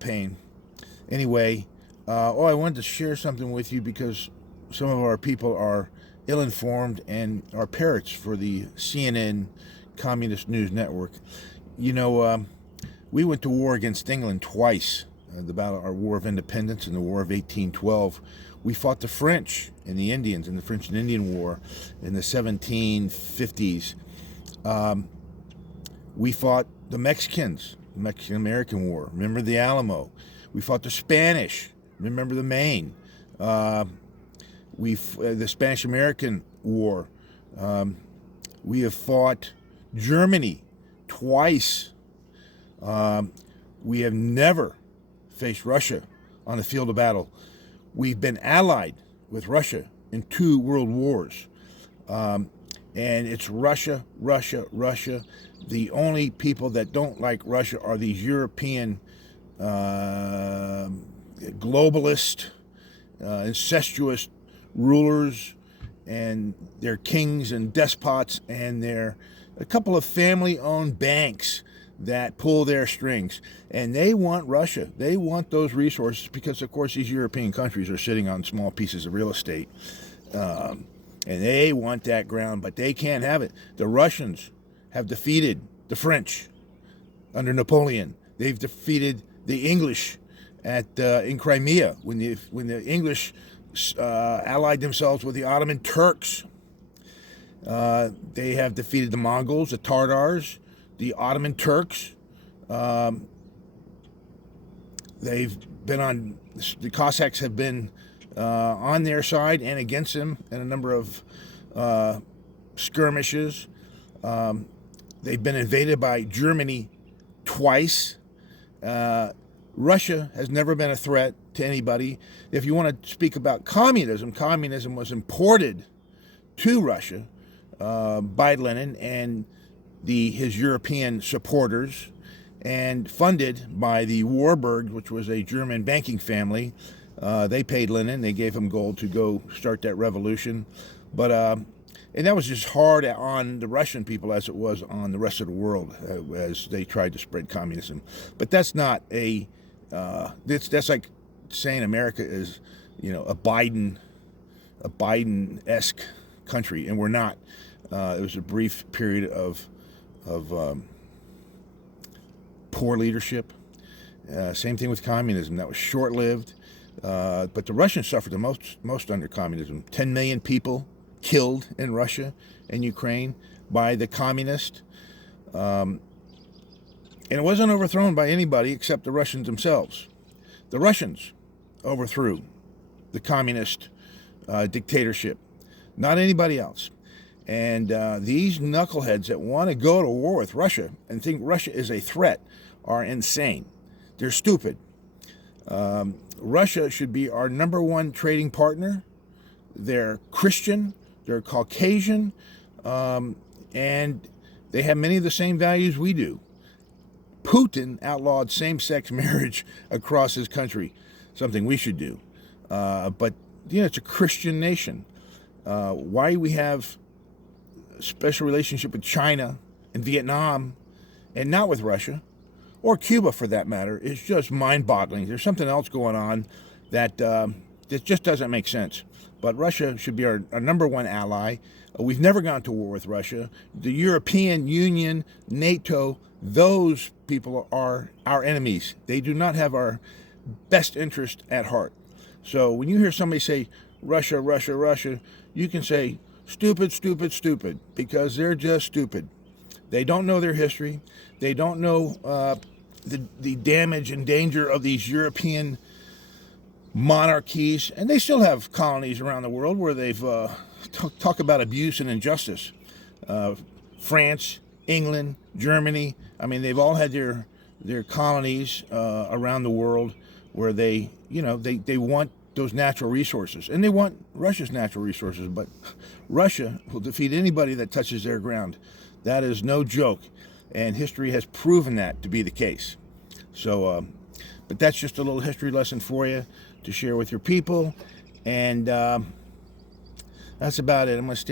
pain. Anyway, I wanted to share something with you because some of our people are ill-informed and are parrots for the CNN Communist News Network. You know, we went to war against England twice, the battle, our War of Independence and the War of 1812. We fought the French and the Indians in the French and Indian War in the 1750s. We fought the Mexicans, the Mexican-American War. Remember the Alamo. We fought the Spanish. Remember the Maine. The Spanish-American War. We have fought Germany twice. We have never faced Russia on the field of battle. We've been allied with Russia in 2 world wars. And it's Russia, Russia, Russia. The only people that don't like Russia are these European globalist, incestuous rulers and their kings and despots and a couple of family-owned banks that pull their strings. And they want Russia. They want those resources because, of course, these European countries are sitting on small pieces of real estate. And they want that ground, but they can't have it. The Russians have defeated the French under Napoleon. They've defeated the English in Crimea when the English allied themselves with the Ottoman Turks. They have defeated the Mongols, the Tatars, the Ottoman Turks. The Cossacks have been on their side and against them in a number of skirmishes. They've been invaded by Germany twice. Russia has never been a threat to anybody. If you want to speak about communism, communism was imported to Russia by Lenin and his European supporters and funded by the Warburg, which was a German banking family. They paid Lenin. They gave him gold to go start that revolution. And that was just hard on the Russian people as it was on the rest of the world as they tried to spread communism. But that's not that's like saying America is, a Biden-esque country, and we're not. It was a brief period of poor leadership. Same thing with communism. That was short-lived. But the Russians suffered the most under communism. 10 million people killed in Russia and Ukraine by the communists. And it wasn't overthrown by anybody except the Russians themselves. The Russians overthrew the communist dictatorship, not anybody else. And these knuckleheads that want to go to war with Russia and think Russia is a threat are insane. They're stupid. Russia should be our #1 trading partner. They're Christian, they're Caucasian, and they have many of the same values we do. Putin outlawed same-sex marriage across his country, something we should do. But it's a Christian nation. Why we have a special relationship with China and Vietnam and not with Russia, or Cuba for that matter, is just mind-boggling. There's something else going on that just doesn't make sense. But Russia should be our #1 ally. We've never gone to war with Russia. The European Union, NATO, those people are our enemies. They do not have our best interest at heart. So when you hear somebody say, Russia, Russia, Russia, you can say, stupid, stupid, stupid, because they're just stupid. They don't know their history. They don't know the damage and danger of these European monarchies, and they still have colonies around the world where they've talk about abuse and injustice. France, England, Germany. I mean, they've all had their colonies around the world where they want those natural resources, and they want Russia's natural resources. But Russia will defeat anybody that touches their ground. That is no joke, and history has proven that to be the case. So, but that's just a little history lesson for you to share with your people, and that's about it. I'm going to stay